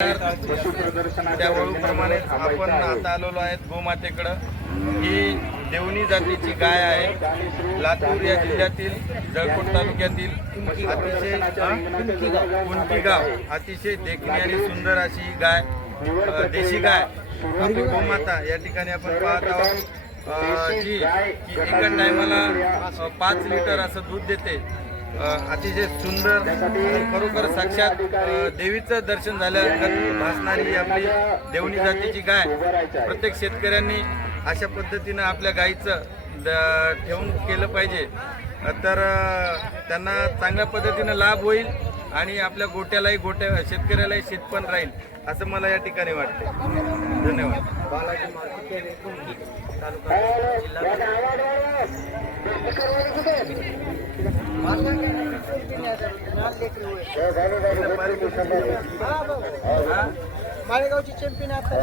त्या वळूप्रमाणे आपण आता आलेलो आहेत गोमातेकडं. ही देवणी जातीची गाय आहे. लातूर या जिल्ह्यातील जळकोट तालुक्यातील अतिशय? कुंटी गाव. अतिशय देखणी आणि सुंदर अशी ही गाय देशी गाय. आपली गोमाता या ठिकाणी आपण पाहत आहोत. जी की एका टायमाला पाच लिटर असं दूध देते. अतिशय सुंदर खरोखर साक्षात देवीचं दर्शन झाल्यागत भासणारी ही आपली देवणी जातीची गाय प्रत्येक शेतकऱ्यांनी अशा पद्धतीनं आपल्या गाईचं द- ठेवून केलं पाहिजे. तर त्यांना चांगल्या पद्धतीनं लाभ होईल आणि आपल्या गोट्यालाही गोट्या शेतकऱ्यालाही शेतपण राहील असं मला या ठिकाणी वाटतं धन्यवाद. बालाजी माळेगावची चॅम्पियन आता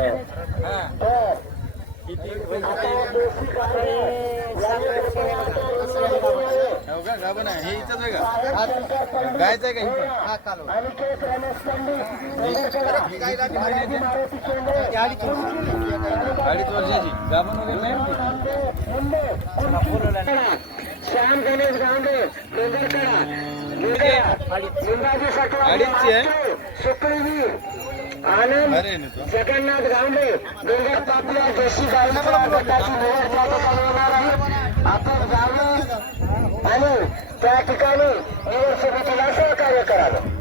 हो का आहे हे इथंच आहे का गायचं आहे का हा अडीच वर्षाची गाबन वगैरे नाही श्याम गणेश गावडे डोंगरकडा अडीचची आहे. सुकळीवीर आनंद. जगन्नाथ गावडे डोंगर पापल्या देशी गावच्या गटाची निवड त्या ठिकाणी होणार आहे. आपण जावं आणि त्या ठिकाणी निवड समितीला सहकार्य करावं.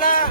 না